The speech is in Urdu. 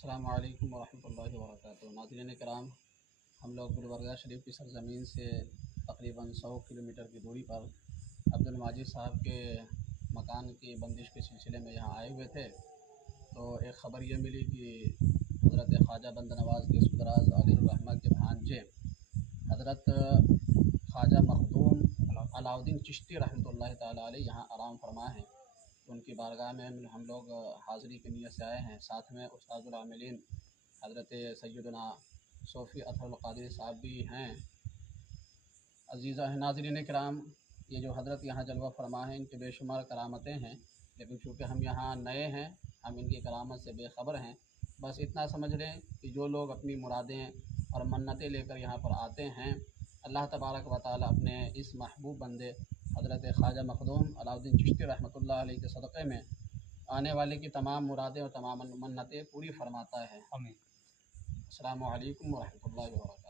السلام علیکم ورحمۃ اللہ وبرکاتہ۔ ناظرین کرام، ہم لوگ گلبرگہ شریف کی سرزمین سے تقریباً 100 کلومیٹر کی دوری پر عبد الماجد صاحب کے مکان کی بندش کے سلسلے میں یہاں آئے ہوئے تھے، تو ایک خبر یہ ملی کہ حضرت خواجہ بندہ نواز کے سدراز علیہ الرحمہ کے بھانجے حضرت خواجہ مخدوم علاء الدین چشتی رحمۃ اللہ تعالیٰ علیہ یہاں آرام فرما ہیں۔ تو ان کی بارگاہ میں ہم لوگ حاضری کی نیت سے آئے ہیں، ساتھ میں استاد العاملین حضرت سیدنا صوفی اطہر القادری صاحب بھی ہیں۔ عزیزہ ناظرین کرام، یہ جو حضرت یہاں جلوہ فرما ہیں، ان کے بے شمار کرامتیں ہیں، لیکن چونکہ ہم یہاں نئے ہیں، ہم ان کی کرامت سے بے خبر ہیں۔ بس اتنا سمجھ لیں کہ جو لوگ اپنی مرادیں اور منتیں لے کر یہاں پر آتے ہیں، اللہ تبارک و تعالیٰ اپنے اس محبوب بندے حضرت خواجہ مخدوم علاء الدین چشتی رحمۃ اللہ علیہ کے صدقے میں آنے والے کی تمام مرادیں اور تمام منتیں پوری فرماتا ہے۔ آمین۔ السلام علیکم ورحمۃ اللہ وبرکاتہ۔